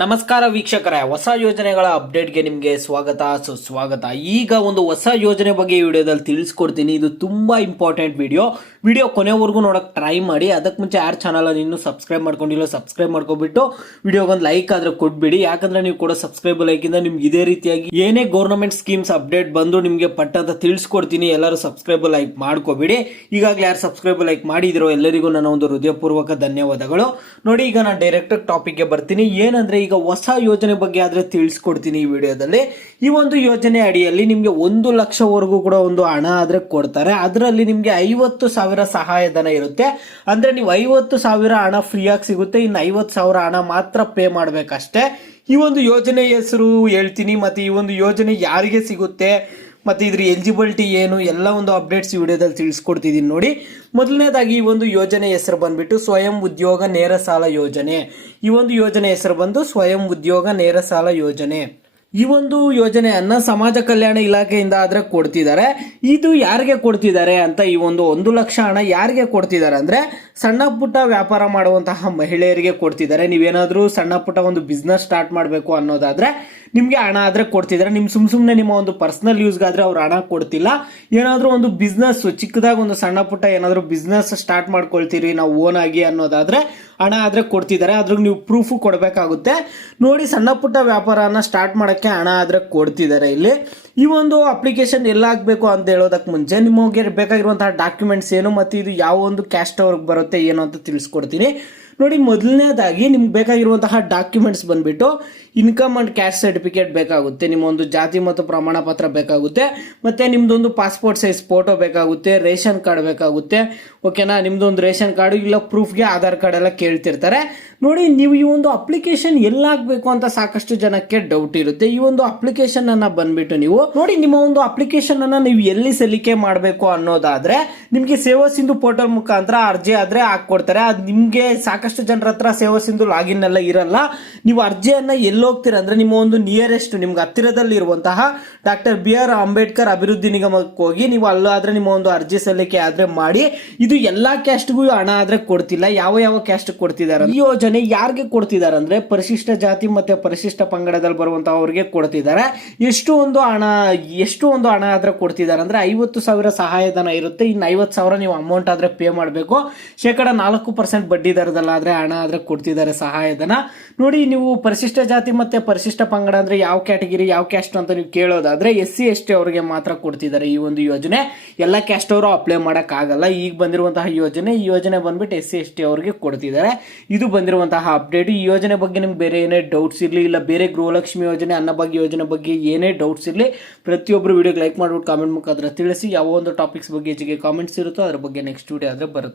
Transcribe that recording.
ನಮಸ್ಕಾರ ವೀಕ್ಷಕರೇ, ಹೊಸ ಯೋಜನೆಗಳ ಅಪ್ಡೇಟ್ಗೆ ನಿಮಗೆ ಸ್ವಾಗತ ಸುಸ್ವಾಗತ. ಈಗ ಒಂದು ಹೊಸ ಯೋಜನೆ ಬಗ್ಗೆ ಈ ವಿಡಿಯೋದಲ್ಲಿ ತಿಳಿಸ್ಕೊಡ್ತೀನಿ. ಇದು ತುಂಬಾ ಇಂಪಾರ್ಟೆಂಟ್ ವಿಡಿಯೋ ಕೊನೆವರೆಗೂ ನೋಡಕ್ ಟ್ರೈ ಮಾಡಿ. ಅದಕ್ಕೆ ಮುಂಚೆ ಯಾರು ಚಾನಲ್ ಇನ್ನೂ ಸಬ್ಸ್ಕ್ರೈಬ್ ಮಾಡ್ಕೊಂಡಿಲ್ಲ ಸಬ್ಸ್ಕ್ರೈಬ್ ಮಾಡ್ಕೊಬಿಟ್ಟು ವಿಡಿಯೋಗೊಂದು ಲೈಕ್ ಆದ್ರೆ ಕೊಟ್ಬಿಡಿ. ಯಾಕಂದ್ರೆ ನೀವು ಕೂಡ ಸಬ್ಸ್ಕ್ರೈಬ್ ಲೈಕ್ ಇಂದ ನಿಮ್ಗೆ ಇದೇ ರೀತಿಯಾಗಿ ಏನೇ ಗೌರ್ಮೆಂಟ್ ಸ್ಕೀಮ್ಸ್ ಅಪ್ಡೇಟ್ ಬಂದು ನಿಮಗೆ ಪಟ್ಟ ಅಂತ ತಿಳಿಸ್ಕೊಡ್ತೀನಿ. ಎಲ್ಲರೂ ಸಬ್ಸ್ಕ್ರೈಬ್ ಲೈಕ್ ಮಾಡ್ಕೋಬಿಡಿ. ಈಗಾಗಲೇ ಯಾರು ಸಬ್ಸ್ಕ್ರೈಬ್ ಲೈಕ್ ಮಾಡಿದಿರೋ ಎಲ್ಲರಿಗೂ ನನ್ನ ಒಂದು ಹೃದಯಪೂರ್ವಕ ಧನ್ಯವಾದಗಳು. ನೋಡಿ, ಈಗ ನಾನು ಡೈರೆಕ್ಟ್ ಟಾಪಿಕ್ಗೆ ಬರ್ತೀನಿ. ಏನಂದ್ರೆ ಈಗ ಹೊಸ ಯೋಜನೆ ಬಗ್ಗೆ ಆದ್ರೆ ತಿಳಿಸ್ಕೊಡ್ತೀನಿ ಈ ವಿಡಿಯೋದಲ್ಲಿ. ಈ ಒಂದು ಯೋಜನೆ ಅಡಿಯಲ್ಲಿ ನಿಮ್ಗೆ 1 ಲಕ್ಷವರೆಗೂ ಕೂಡ ಒಂದು ಹಣ ಆದ್ರೆ ಕೊಡ್ತಾರೆ. ಅದರಲ್ಲಿ ನಿಮ್ಗೆ 50,000 ಸಹಾಯಧನ ಇರುತ್ತೆ. ಅಂದ್ರೆ ನೀವು 50,000 ಹಣ ಫ್ರೀ ಆಗಿ ಸಿಗುತ್ತೆ. ಇನ್ನು 50,000 ಹಣ ಮಾತ್ರ ಪೇ ಮಾಡ್ಬೇಕಷ್ಟೇ. ಈ ಒಂದು ಯೋಜನೆ ಹೆಸರು ಹೇಳ್ತೀನಿ, ಮತ್ತೆ ಈ ಒಂದು ಯೋಜನೆ ಯಾರಿಗೆ ಸಿಗುತ್ತೆ, ಮತ್ತೆ ಇದ್ರ ಎಲಿಜಿಬಿಲಿಟಿ ಏನು, ಎಲ್ಲ ಒಂದು ಅಪ್ಡೇಟ್ಸ್ ಈ ವಿಡಿಯೋದಲ್ಲಿ ತಿಳಿಸ್ಕೊಡ್ತಿದ್ದೀನಿ ನೋಡಿ. ಮೊದಲನೇದಾಗಿ ಈ ಒಂದು ಯೋಜನೆ ಹೆಸರು ಬಂದ್ಬಿಟ್ಟು ಸ್ವಯಂ ಉದ್ಯೋಗ ನೇರ ಸಾಲ ಯೋಜನೆ. ಈ ಒಂದು ಯೋಜನೆ ಹೆಸರು ಬಂದು ಸ್ವಯಂ ಉದ್ಯೋಗ ನೇರ ಸಾಲ ಯೋಜನೆ. ಈ ಒಂದು ಯೋಜನೆಯನ್ನ ಸಮಾಜ ಕಲ್ಯಾಣ ಇಲಾಖೆಯಿಂದ ಆದ್ರೆ ಕೊಡ್ತಿದ್ದಾರೆ. ಇದು ಯಾರಿಗೆ ಕೊಡ್ತಿದ್ದಾರೆ ಅಂತ, ಈ ಒಂದು 1 ಲಕ್ಷ ಹಣ ಯಾರಿಗೆ ಕೊಡ್ತಿದ್ದಾರೆ ಅಂದ್ರೆ ಸಣ್ಣ ಪುಟ್ಟ ವ್ಯಾಪಾರ ಮಾಡುವಂತಹ ಮಹಿಳೆಯರಿಗೆ ಕೊಡ್ತಿದ್ದಾರೆ. ನೀವೇನಾದ್ರೂ ಸಣ್ಣ ಪುಟ್ಟ ಒಂದು ಬಿಸ್ನೆಸ್ ಸ್ಟಾರ್ಟ್ ಮಾಡಬೇಕು ಅನ್ನೋದಾದ್ರೆ ನಿಮ್ಗೆ ಹಣ ಆದ್ರೆ ಕೊಡ್ತಿದ್ದಾರೆ. ನಿಮ್ ಸುಮ್ನೆ ನಿಮ್ಮ ಒಂದು ಪರ್ಸನಲ್ ಯೂಸ್ಗಾದ್ರೆ ಅವ್ರು ಹಣ ಕೊಡ್ತಿಲ್ಲ. ಏನಾದ್ರೂ ಒಂದು ಬಿಸ್ನೆಸ್ ಚಿಕ್ಕದಾಗ ಒಂದು ಸಣ್ಣ ಪುಟ್ಟ ಏನಾದ್ರೂ ಬಿಸ್ನೆಸ್ ಸ್ಟಾರ್ಟ್ ಮಾಡ್ಕೊಳ್ತೀರಿ ನಾವು ಓನ್ ಆಗಿ ಅನ್ನೋದಾದ್ರೆ ಹಣ ಆದ್ರೆ ಕೊಡ್ತಿದ್ದಾರೆ. ಅದ್ರಾಗ ನೀವು ಪ್ರೂಫ್ ಕೊಡಬೇಕಾಗುತ್ತೆ. ನೋಡಿ, ಸಣ್ಣ ಪುಟ್ಟ ವ್ಯಾಪಾರನ ಸ್ಟಾರ್ಟ್ ಮಾಡಕ್ಕೆ ಹಣ ಆದ್ರೆ ಕೊಡ್ತಿದ್ದಾರೆ ಇಲ್ಲಿ. ಈ ಒಂದು ಅಪ್ಲಿಕೇಶನ್ ಎಲ್ಲ ಆಗ್ಬೇಕು ಅಂತ ಹೇಳೋದಕ್ಕೆ ಮುಂಚೆ ನಿಮಗೆ ಬೇಕಾಗಿರುವಂತಹ ಡಾಕ್ಯುಮೆಂಟ್ಸ್ ಏನು, ಮತ್ತೆ ಇದು ಯಾವ ಒಂದು ಕ್ಯಾಸ್ಟ್ ಅವ್ರಿಗೆ ಬರುತ್ತೆ ಏನು ಅಂತ ತಿಳಿಸ್ಕೊಡ್ತೀನಿ ನೋಡಿ. ಮೊದಲನೇದಾಗಿ ನಿಮ್ಗೆ ಬೇಕಾಗಿರುವಂತಹ ಡಾಕ್ಯುಮೆಂಟ್ಸ್ ಬಂದ್ಬಿಟ್ಟು ಇನ್ಕಮ್ ಅಂಡ್ ಕ್ಯಾಸ್ಟ್ ಸರ್ಟಿಫಿಕೇಟ್ ಬೇಕಾಗುತ್ತೆ, ನಿಮ್ಮ ಒಂದು ಜಾತಿ ಮತ್ತು ಪ್ರಮಾಣ ಪತ್ರ ಬೇಕಾಗುತ್ತೆ, ಮತ್ತೆ ನಿಮ್ದೊಂದು ಪಾಸ್ಪೋರ್ಟ್ ಸೈಜ್ ಫೋಟೋ ಬೇಕಾಗುತ್ತೆ, ರೇಷನ್ ಕಾರ್ಡ್ ಬೇಕಾಗುತ್ತೆ. ಓಕೆನಾ, ನಿಮ್ದೊಂದು ರೇಷನ್ ಕಾರ್ಡ್ ಇಲ್ಲ ಪ್ರೂಫ್ಗೆ ಆಧಾರ್ ಕಾರ್ಡ್ ಎಲ್ಲ ಕೇಳ್ತಿರ್ತಾರೆ ನೋಡಿ. ನೀವು ಈ ಒಂದು ಅಪ್ಲಿಕೇಶನ್ ಎಲ್ಲ ಆಗ್ಬೇಕು ಅಂತ ಸಾಕಷ್ಟು ಜನಕ್ಕೆ ಡೌಟ್ ಇರುತ್ತೆ. ಈ ಒಂದು ಅಪ್ಲಿಕೇಶನ್ ಅನ್ನ ಬಂದ್ಬಿಟ್ಟು ನೀವು ನೋಡಿ, ನಿಮ್ಮ ಒಂದು ಅಪ್ಲಿಕೇಶನ್ ಅನ್ನ ನೀವು ಎಲ್ಲಿ ಸಲ್ಲಿಕೆ ಮಾಡಬೇಕು ಅನ್ನೋದಾದ್ರೆ ನಿಮ್ಗೆ ಸೇವಾ ಸಿಂಧು ಪೋರ್ಟಲ್ ಮುಖಾಂತರ ಅರ್ಜಿ ಆದ್ರೆ ಹಾಕೊಡ್ತಾರೆ. ಅದು ನಿಮ್ಗೆ ಸಾಕಷ್ಟು ಜನರ ಹತ್ರ ಸೇವಾ ಸಿಂಧು ಲಾಗಿನ್ ಎಲ್ಲ ಇರಲ್ಲ. ನೀವು ಅರ್ಜಿಯನ್ನ ಎಲ್ಲಿ ಹೋಗ್ತೀರಾ ಅಂದ್ರೆ ನಿಮ್ಮ ಒಂದು ನಿಯರೆಸ್ಟ್ ನಿಮ್ಗೆ ಹತ್ತಿರದಲ್ಲಿ ಇರುವಂತಹ ಡಾಕ್ಟರ್ BR ಅಂಬೇಡ್ಕರ್ ಅಭಿವೃದ್ಧಿ ನಿಗಮಕ್ಕೆ ಹೋಗಿ ನೀವು ಅಲ್ಲಾದ್ರೆ ನಿಮ್ಮ ಒಂದು ಅರ್ಜಿ ಸಲ್ಲಿಕೆ ಆದ್ರೆ ಮಾಡಿ. ಇದು ಎಲ್ಲಾ ಕ್ಯಾಸ್ಟ್ಗೂ ಹಣ ಆದ್ರೆ ಕೊಡ್ತಿಲ್ಲ. ಯಾವ ಕ್ಯಾಸ್ಟ್ ಕೊಡ್ತಿದ್ದಾರೆ ಈ ಯೋಜನೆ ಯಾರಿಗೆ ಕೊಡ್ತಿದ್ದಾರೆ ಅಂದ್ರೆ ಪರಿಶಿಷ್ಟ ಜಾತಿ ಮತ್ತೆ ಪರಿಶಿಷ್ಟ ಪಂಗಡದಲ್ಲಿ ಬರುವಂತಹ ಅವ್ರಿಗೆ ಕೊಡ್ತಿದ್ದಾರೆ. ಎಷ್ಟು ಒಂದು ಹಣ ಆದ್ರೆ ಕೊಡ್ತಿದ್ದಾರೆ ಅಂದ್ರೆ 50,000 ಸಹಾಯಧನ ಇರುತ್ತೆ. ಇನ್ನು 50,000 ನೀವು ಅಮೌಂಟ್ ಆದ್ರೆ ಪೇ ಮಾಡಬೇಕು. 4% ಬಡ್ಡಿ ದರದಲ್ಲಾದ್ರೆ ಹಣ ಆದ್ರೆ ಕೊಡ್ತಿದ್ದಾರೆ ಸಹಾಯಧನ ನೋಡಿ. ನೀವು ಪರಿಶಿಷ್ಟ ಜಾತಿ ಮತ್ತೆ ಪರಿಶಿಷ್ಟ ಪಂಗಡ ಅಂದ್ರೆ ಯಾವ ಕ್ಯಾಟಗಿರಿ ಯಾವ ಕ್ಯಾಸ್ಟ್ ಅಂತ ನೀವು ಕೇಳೋದಾದ್ರೆ SC ST ಅವರಿಗೆ ಮಾತ್ರ ಕೊಡ್ತಿದ್ದಾರೆ ಈ ಒಂದು ಯೋಜನೆ. ಎಲ್ಲ ಕ್ಯಾಸ್ಟ್ ಅವರು ಅಪ್ಲೈ ಮಾಡಕ್ ಆಗಲ್ಲ. ಈಗ ಬಂದಿರುವಂತಹ ಈ ಯೋಜನೆ ಬಂದ್ಬಿಟ್ಟು SC ST ಅವರಿಗೆ ಕೊಡ್ತಿದ್ದಾರೆ. ಇದು ಬಂದಿರುವಂತಹ ಅಪ್ಡೇಟ್. ಈ ಯೋಜನೆ ಬಗ್ಗೆ ನಿಮ್ಗೆ ಬೇರೆ ಏನೇ ಡೌಟ್ಸ್ ಇರಲಿ, ಇಲ್ಲ ಬೇರೆ ಗೃಹಲಕ್ಷ್ಮಿ ಯೋಜನೆ ಅನ್ನಭಾಗ್ಯ ಯೋಜನೆ ಬಗ್ಗೆ ಏನೇ ಡೌಟ್ಸ್ ಇರಲಿ, ಪ್ರತಿಯೊಬ್ಬರು ವಿಡಿಯೋಗೆ ಲೈಕ್ ಮಾಡ್ಬಿಟ್ಟು ಕಾಮೆಂಟ್ ಮುಖಾಂತರ ತಿಳಿಸಿ. ಯಾವ ಒಂದು ಟಾಪಿಕ್ಸ್ ಬಗ್ಗೆ ಹೆಚ್ಚಿಗೆ ಕಾಮೆಂಟ್ಸ್ ಇರುತ್ತೋ ಅದ್ರ ಬಗ್ಗೆ ನೆಕ್ಸ್ಟ್ ವಿಡಿಯೋ ಆದ್ರೆ ಬರುತ್ತೆ.